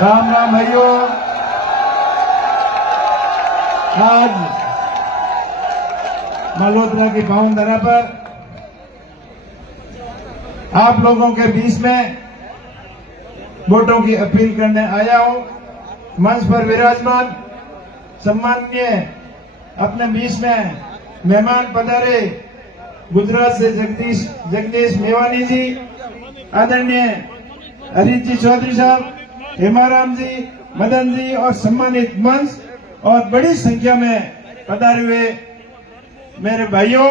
राम राम भाइयों। आज मल्होत्रा की पावन धरा पर आप लोगों के बीच में वोटों की अपील करने आया हूं। मंच पर विराजमान सम्माननीय अपने बीच में मेहमान पधारे गुजरात से जगदीश मेवानी जी, आदरणीय हरीश जी चौधरी साहब, हेमाराम जी, मदन जी और सम्मानित मंच और बड़ी संख्या में पधारे हुए मेरे भाइयों,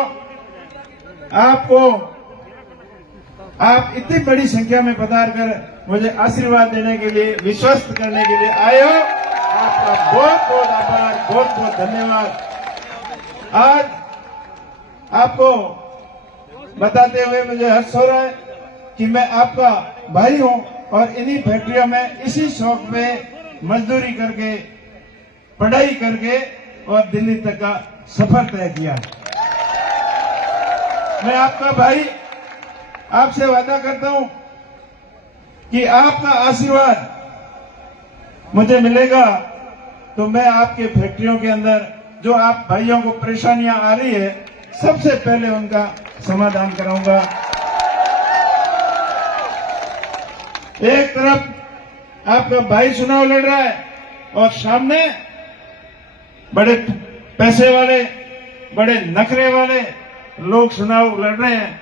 आप इतनी बड़ी संख्या में पधार कर मुझे आशीर्वाद देने के लिए, विश्वस्त करने के लिए आए हो। आपका बहुत बहुत आभार, बहुत बहुत धन्यवाद। आज आपको बताते हुए मुझे हर्ष हो रहा है कि मैं आपका भाई हूं और इन्हीं फैक्ट्रियों में इसी शौक में मजदूरी करके, पढ़ाई करके और दिल्ली तक का सफर तय किया। मैं आपका भाई, आपसे वादा करता हूं कि आपका आशीर्वाद मुझे मिलेगा तो मैं आपके फैक्ट्रियों के अंदर जो आप भाइयों को परेशानियां आ रही है, सबसे पहले उनका समाधान कराऊंगा। एक तरफ आपका भाई चुनाव लड़ रहा है और सामने बड़े पैसे वाले, बड़े नखरे वाले लोग चुनाव लड़ रहे हैं।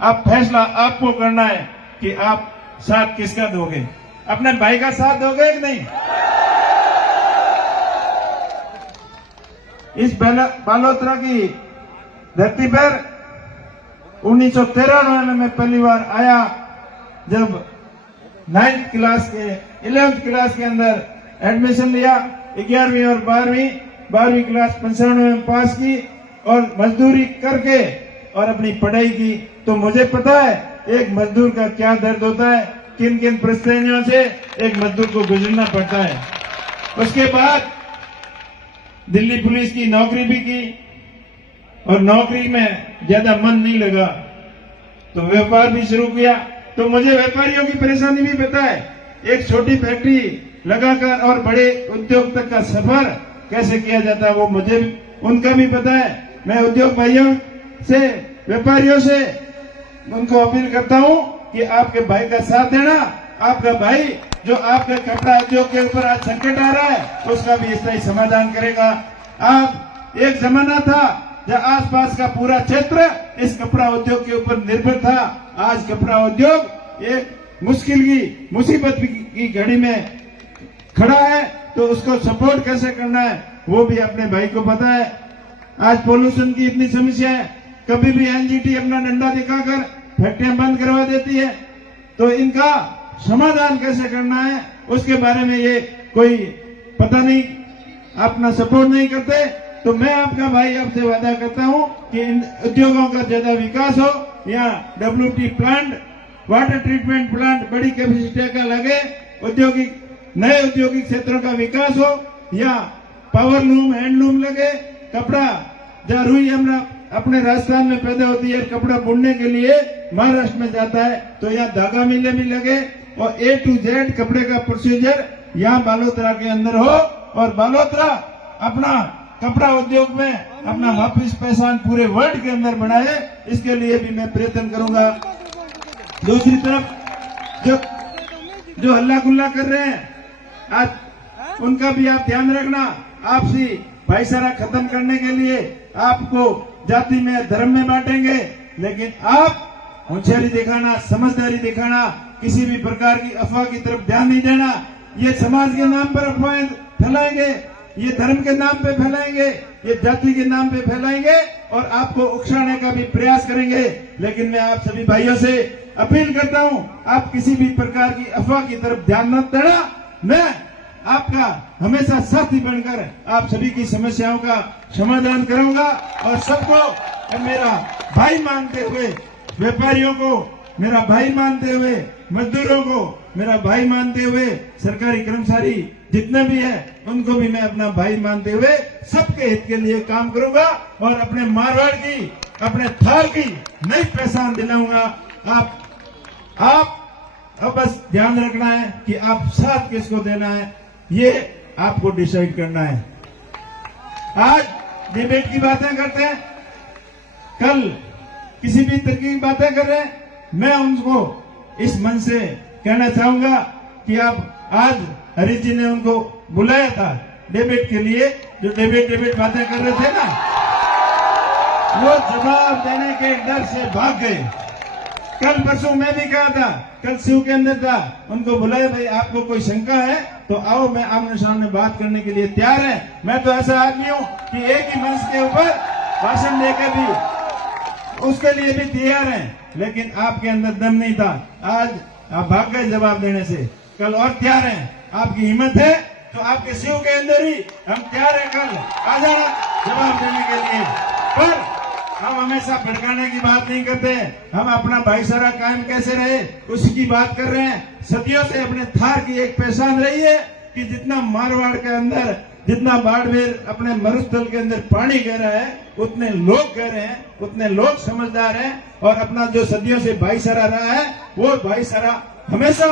अब फैसला आपको करना है कि आप साथ किसका दोगे। अपने भाई का साथ दोगे कि नहीं? इस बालोतरा की धरती पर 1993 में मैं पहली बार आया, जब 11th क्लास के अंदर एडमिशन लिया। 11वीं और 12वीं क्लास 95 में पास की और मजदूरी करके और अपनी पढ़ाई की। तो मुझे पता है एक मजदूर का क्या दर्द होता है, किन किन परिस्थितियों से एक मजदूर को गुजरना पड़ता है। उसके बाद दिल्ली पुलिस की नौकरी भी की और नौकरी में ज्यादा मन नहीं लगा तो व्यापार भी शुरू किया। तो मुझे व्यापारियों की परेशानी भी पता है। एक छोटी फैक्ट्री लगाकर और बड़े उद्योग तक का सफर कैसे किया जाता है वो मुझे उनका भी पता है। मैं उद्योग भाइयों से, व्यापारियों से उनको अपील करता हूं कि आपके भाई का साथ देना। आपका भाई जो आपके कपड़ा उद्योग के ऊपर आज संकट आ रहा है उसका भी इस तरह समाधान करेगा। आप एक जमाना था जब आसपास का पूरा क्षेत्र इस कपड़ा उद्योग के ऊपर निर्भर था। आज कपड़ा उद्योग एक मुसीबत की घड़ी में खड़ा है, तो उसको सपोर्ट कैसे करना है वो भी अपने भाई को पता है। आज पोल्यूशन की इतनी समस्या है, कभी भी एनजीटी अपना डंडा दिखाकर फैक्ट्रियां बंद करवा देती है। तो इनका समाधान कैसे करना है उसके बारे में ये कोई पता नहीं, अपना सपोर्ट नहीं करते। तो मैं आपका भाई आपसे वादा करता हूं कि इन उद्योगों का ज्यादा विकास हो। यहाँ WT plant, water treatment plant बड़ी कैपेसिटी का लगे, नए औद्योगिक क्षेत्रों का विकास हो। या पावर लूम, हैंडलूम लगे, कपड़ा जहाँ रुई अपने राजस्थान में पैदा होती है, कपड़ा बुनने के लिए महाराष्ट्र में जाता है, तो यहाँ धागा मिले भी लगे और A to Z कपड़े का प्रोसीजर यहाँ बालोतरा के अंदर हो और बालोतरा अपना कपड़ा उद्योग में अपना वापिस पहचान पूरे वर्ल्ड के अंदर बनाए। इसके लिए भी मैं प्रयत्न करूंगा। दूसरी तरफ जो हल्ला गुल्ला कर रहे हैं आज उनका भी आप ध्यान रखना। आपसी भाईचारा खत्म करने के लिए आपको जाति में, धर्म में बांटेंगे, लेकिन आप होशियारी दिखाना, समझदारी दिखाना, किसी भी प्रकार की अफवाह की तरफ ध्यान नहीं देना। ये समाज के नाम पर अफवाहें फैलाएंगे, ये धर्म के नाम पे फैलाएंगे, ये जाति के नाम पे फैलाएंगे और आपको उकसाने का भी प्रयास करेंगे। लेकिन मैं आप सभी भाइयों से अपील करता हूं, आप किसी भी प्रकार की अफवाह की तरफ ध्यान न देना। मैं आपका हमेशा साथी बनकर आप सभी की समस्याओं का समाधान करूंगा और सबको मेरा भाई मानते हुए, व्यापारियों को मेरा भाई मानते हुए, मजदूरों को मेरा भाई मानते हुए, सरकारी कर्मचारी जितने भी हैं उनको भी मैं अपना भाई मानते हुए सबके हित के लिए काम करूंगा और अपने मारवाड़ की, अपने थाल की नई पहचान दिलाऊंगा। आप अब बस ध्यान रखना है कि आप साथ किसको देना है, ये आपको डिसाइड करना है। आज डिबेट की बातें करते हैं, कल किसी भी तरीके की बातें कर रहे हैं। मैं उनको इस मन से कहना चाहूंगा कि आप आज हरीश जी ने उनको बुलाया था डिबेट के लिए, जो डिबेट बातें कर रहे थे ना, वो जवाब देने के डर से भाग गए। कल परसों मैं भी कहा था, कल शिव के अंदर था, उनको बुलाया, भाई आपको कोई शंका है तो आओ, मैं आमने सामने बात करने के लिए तैयार है। मैं तो ऐसा आदमी हूं कि एक ही मंच के ऊपर भाषण देकर भी उसके लिए भी तैयार है, लेकिन आपके अंदर दम नहीं था। आज आप भाग गए जवाब देने से, कल और तैयार हैं। आपकी हिम्मत है तो आपके शिव के अंदर ही हम तैयार हैं, कल आ जाना जवाब देने के लिए। पर हम हमेशा भड़काने की बात नहीं करते, हम अपना भाईचारा कायम कैसे रहे उसकी बात कर रहे हैं। सदियों से अपने थार की एक पहचान रही है कि जितना मारवाड़ के अंदर, जितना बाड़मेर अपने मरुस्थल के अंदर पानी गहरा है, उतने लोग गहरे हैं, उतने लोग समझदार हैं, और अपना जो सदियों से भाईचारा रहा है वो भाईचारा हमेशा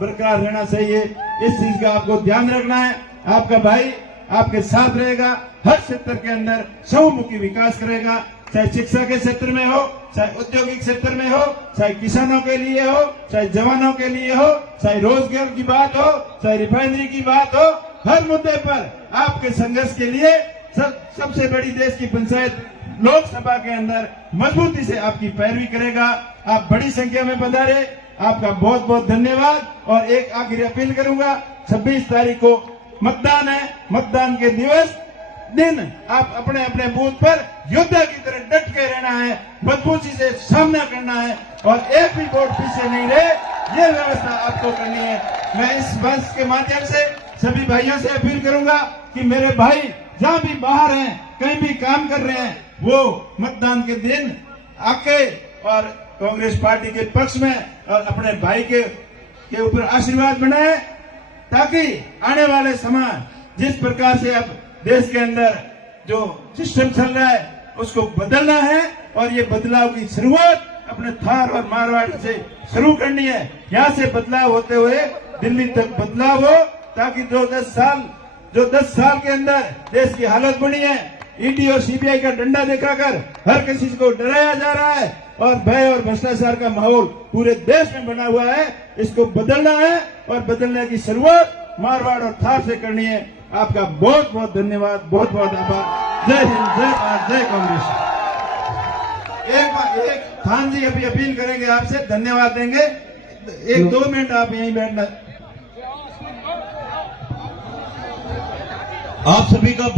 बरकरार रहना चाहिए। इस चीज का आपको ध्यान रखना है। आपका भाई आपके साथ रहेगा, हर क्षेत्र के अंदर बहुमुखी विकास करेगा, चाहे शिक्षा के क्षेत्र में हो, चाहे औद्योगिक क्षेत्र में हो, चाहे किसानों के लिए हो, चाहे जवानों के लिए हो, चाहे रोजगार की बात हो, चाहे रिफाइनरी की बात हो, हर मुद्दे पर आपके संघर्ष के लिए सबसे बड़ी देश की पंचायत लोकसभा के अंदर मजबूती से आपकी पैरवी करेगा। आप बड़ी संख्या में पधारे, आपका बहुत बहुत धन्यवाद। और एक आखिरी अपील करूंगा, 26 तारीख को मतदान है, मतदान के दिन आप अपने अपने बूथ पर योद्धा की तरह डट के रहना है, मजबूती से सामना करना है, और एक भी वोट पीछे नहीं रहे, ये व्यवस्था आपको करनी है। मैं इस मंच के माध्यम से सभी भाइयों से अपील करूंगा कि मेरे भाई जहां भी बाहर हैं, कहीं भी काम कर रहे हैं, वो मतदान के दिन आके और कांग्रेस पार्टी के पक्ष में और अपने भाई के ऊपर आशीर्वाद बनाए, ताकि आने वाले समय जिस प्रकार से अब देश के अंदर जो सिस्टम चल रहा है उसको बदलना है, और ये बदलाव की शुरुआत अपने थार और मारवाड़ से शुरू करनी है। यहाँ से बदलाव होते हुए दिल्ली तक बदलाव हो, ताकि जो 10 साल के अंदर देश की हालत बनी है, ईडी और सीबीआई का डंडा दिखाकर हर किसी को डराया जा रहा है, और भय और भ्रष्टाचार का माहौल पूरे देश में बना हुआ है, इसको बदलना है, और बदलने की शुरुआत मारवाड़ और थार से करनी है। आपका बहुत बहुत धन्यवाद, बहुत बहुत आभार। जय हिंद, जय भारत, जय कांग्रेस। एक खान जी अभी अपील करेंगे आपसे, धन्यवाद देंगे। 1-2 मिनट आप यहीं बैठना। आप सभी का